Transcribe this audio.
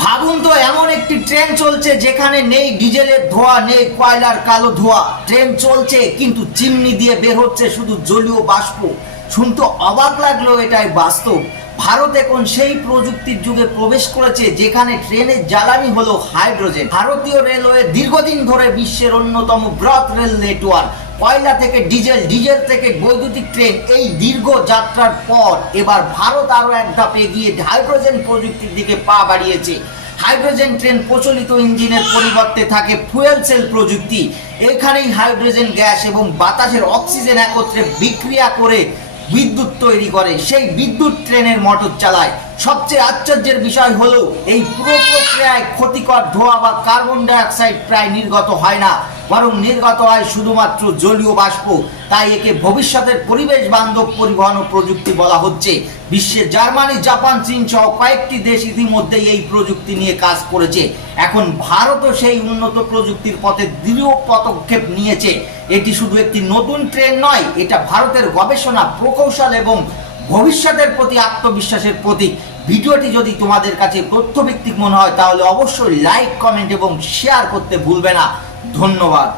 ভাবুন তো, এমন একটি ট্রেন চলছে যেখানে নেই ডিজেলের ধোঁয়া, নেই কয়লার কালো ধোঁয়া। ট্রেন চলছে কিন্তু চিমনি দিয়ে বের হচ্ছে শুধু জলীয় বাষ্প। শুনতে অবাক লাগলেও এটাই বাস্তব। ভারত এখন সেই প্রযুক্তির যুগে প্রবেশ করেছে যেখানে ট্রেনের জ্বালানি হলো হাইড্রোজেন। ভারতীয় রেলওয়ে দীর্ঘদিন ধরে বিশ্বের অন্যতম বৃহৎ রেল নেটওয়ার্ক। কয়লা থেকে ডিজেল, ডিজেল থেকে বৈদ্যুতিক ট্রেন, এই দীর্ঘ যাত্রার পর এবার ভারত আরো এক ধাপ এগিয়ে হাইড্রোজেন প্রযুক্তির দিকে পা বাড়িয়েছে। হাইড্রোজেন ট্রেন প্রচলিত ইঞ্জিনের পরিবর্তে থাকে ফুয়েল সেল প্রযুক্তি। এখানেই হাইড্রোজেন গ্যাস এবং বাতাসের অক্সিজেন একত্রে বিক্রিয়া করে বিদ্যুৎ তৈরি করে, সেই বিদ্যুৎ ট্রেনের মোটর চালায়। সবচেয়ে আশ্চর্যের বিষয় হলো এই পুরো প্রক্রিয়ায় ক্ষতিকর ধোঁয়া বা কার্বন ডাইঅক্সাইড প্রায় নির্গত হয় না, বরং নির্গত হয় শুধুমাত্র জলীয় বাষ্প। তাই একে ভবিষ্যতের পরিবেশ বান্ধব পরিবহন প্রযুক্তি বলা হচ্ছে। বিশ্বে জার্মানি, জাপান, চীন সহ কয়েকটি দেশ ইতিমধ্যেই এই প্রযুক্তি নিয়ে কাজ করেছে। এখন ভারতও সেই উন্নত প্রযুক্তির পথে দৃঢ় পদক্ষেপ নিয়েছে। এটি শুধু একটি নতুন ট্রেন নয়, এটা ভারতের গবেষণা, প্রকৌশল এবং ভবিষ্যতের প্রতি আত্মবিশ্বাসের প্রতীক। ভিডিওটি যদি তোমাদের কাছে তথ্যভিত্তিক মনে হয় তাহলে অবশ্যই লাইক, কমেন্ট এবং শেয়ার করতে ভুলবে না। ধন্যবাদ।